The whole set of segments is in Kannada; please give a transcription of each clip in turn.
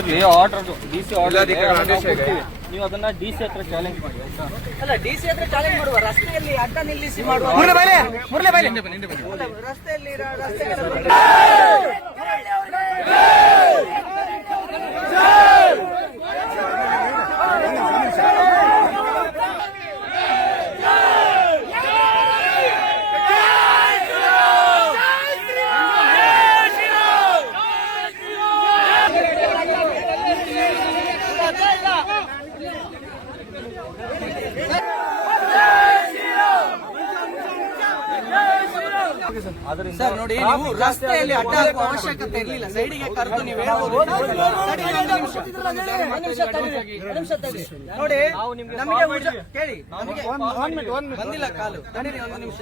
ಇರ್ಲಿ ಆರ್ಡರ್ ಡಿಸಿ ಆರ್ಡರ್ ನೀವು ಅದನ್ನ ಡಿಸಿ ಹತ್ರ ಚಾಲೆಂಜ್ ಮಾಡಿ. ಅಲ್ಲ ಡಿಸಿ ಹತ್ರ ಚಾಲೆಂಜ್ ಮಾಡುವ, ರಸ್ತೆಯಲ್ಲಿ ಅಡ್ಡ ನಿಲ್ಲಿಸಿ ಮಾಡುವ, ರಸ್ತೆಯಲ್ಲಿ ಸರ್ ನೋಡಿ, ನೀವು ರಸ್ತೆಯಲ್ಲಿ ಅಡ್ಡ ಹಾಕುವ ಅವಶ್ಯಕತೆ ಇರಲಿಲ್ಲ, ಸೈಡಿಗೆ ಕರೆದು ನೀವು ನೋಡಿ. ನಮಗೆ ಕೇಳಿ, ಬಂದಿಲ್ಲ ಕಾಲು, ತಡೀರಿ ಒಂದು ನಿಮಿಷ.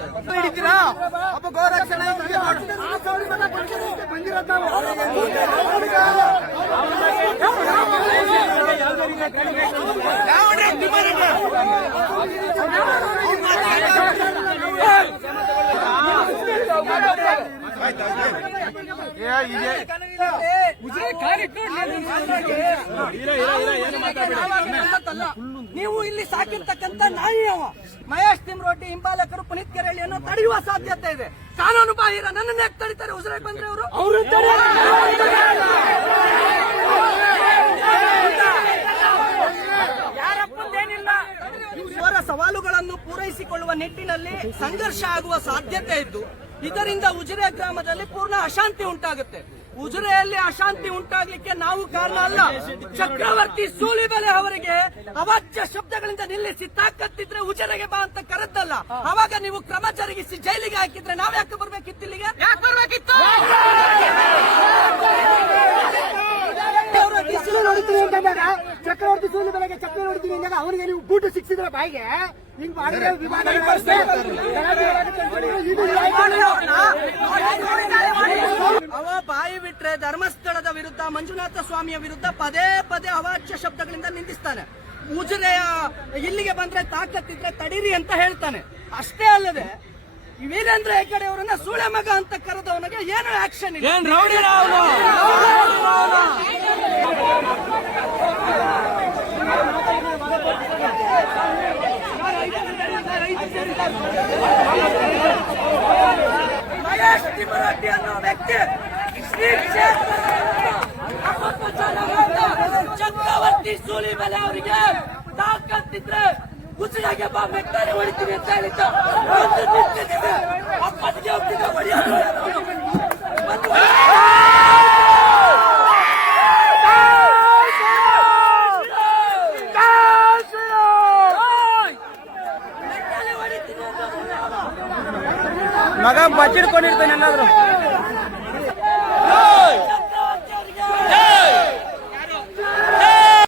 ನೀವು ಇಲ್ಲಿ ಸಾಕಿರ್ತಕ್ಕಂಥ ನಾಯಿಯವ ಮಹೇಶ್ ತಿಮ್ರೋಟಿ ಹಿಂಬಾಲಕರು ಪುನೀತ್ ಕೆರಳಿಯನ್ನು ತಡೆಯುವ ಸಾಧ್ಯತೆ ಇದೆ. ಕಾನೂನು ಬಾಹಿರ ನನ್ನನ್ನು ಯಾಕೆ ತಡೀತಾರೆ? ಉಸಿರಾಗಿ ಬಂದ್ರೆ ಅವರು ಅವರ ಸವಾಲುಗಳನ್ನು ಪೂರೈಸಿಕೊಳ್ಳುವ ನಿಟ್ಟಿನಲ್ಲಿ ಸಂಘರ್ಷ ಆಗುವ ಸಾಧ್ಯತೆ ಇದ್ದು, ಇದರಿಂದ ಉಜಿರೆ ಗ್ರಾಮದಲ್ಲಿ ಪೂರ್ಣ ಅಶಾಂತಿ ಉಂಟಾಗುತ್ತೆ. ಉಜಿರೆಯಲ್ಲಿ ಅಶಾಂತಿ ಉಂಟಾಗ್ಲಿಕ್ಕೆ ನಾವು ಕಾರಣ ಅಲ್ಲ. ಚಕ್ರವರ್ತಿ ಸೂಲಿಬೆಲೆ ಅವರಿಗೆ ಅವಾಚ್ಯ ಶಬ್ದಗಳಿಂದ ನಿಲ್ಲಿಸಿ ತಾಕತ್ತಿದ್ರೆ ಉಜಿರೆಗೆ ಬಾ ಅಂತ ಕರೆದ್ದಲ್ಲ. ಅವಾಗ ನೀವು ಕ್ರಮ ಜರುಗಿಸಿ ಜೈಲಿಗೆ ಹಾಕಿದ್ರೆ ನಾವ್ ಯಾಕೆ ಬರ್ಬೇಕಿತ್ತು? ಇಲ್ಲಿಗೆ ಯಾಕೆ ಬರ್ಬೇಕಿತ್ತು? ಚಕ್ರವರ್ತಿ ಸೂಲಿಬೆಲೆಗೆ ಚಕ್ರ ನೋಡ್ತೀನಿ ಅಂದಾಗ ಅವನಿಗೆ ನೀವು ಬೂಟು ಸಿಕ್ಸಿದ್ರೆ ಬಾಯಿಗೆ ಹಿಂಗ್ ಮಾಡಿದ್ರೆ ಅವ ಬಾಯಿ ಬಿಟ್ರೆ ಧರ್ಮಸ್ಥಳದ ವಿರುದ್ಧ, ಮಂಜುನಾಥ ಸ್ವಾಮಿಯ ವಿರುದ್ಧ ಪದೇ ಪದೇ ಅವಾಚ್ಯ ಶಬ್ದಗಳಿಂದ ನಿಂದಿಸ್ತಾನೆ. ಉಜಿರೆಯ ಇಲ್ಲಿಗೆ ಬಂದ್ರೆ ತಾಕತ್ತಿದ್ರೆ ತಡೀರಿ ಅಂತ ಹೇಳ್ತಾನೆ. ಅಷ್ಟೇ ಅಲ್ಲದೆ ವೀರೇಂದ್ರ ಹೆಗ್ಗಡೆ ಅವರನ್ನ ಸೂಳೆ ಮಗ ಅಂತ ಕರೆದವನಿಗೆ ಏನು ಆಕ್ಷನ್ ಇಲ್ಲ. ಮಹೇಶ್ ತಿಮ್ಮರಡ್ಡಿ ಅನ್ನೋ ವ್ಯಕ್ತಿ ಶ್ರೀ ಕ್ಷೇತ್ರ ಚಕ್ರವರ್ತಿ ಸೂಲಿಬೆಲೆ ಅವರಿಗೆ ತಾಕತ್ತಿದ್ರೆ ಉಸಿರಾಗೆ ಬಾ ಮೆಟ್ಟರೆ ಹೊಡಿತೀವಿ ಅಂತ ಹೇಳಿದ್ದ. ಅಪ್ಪನಿಗೆ ಒಪ್ಪಿಗೆ ಮಗ ಬಚ್ಚಿಡ್ಕೊಂಡಿರ್ತಾನೆ ಏನಾದ್ರು.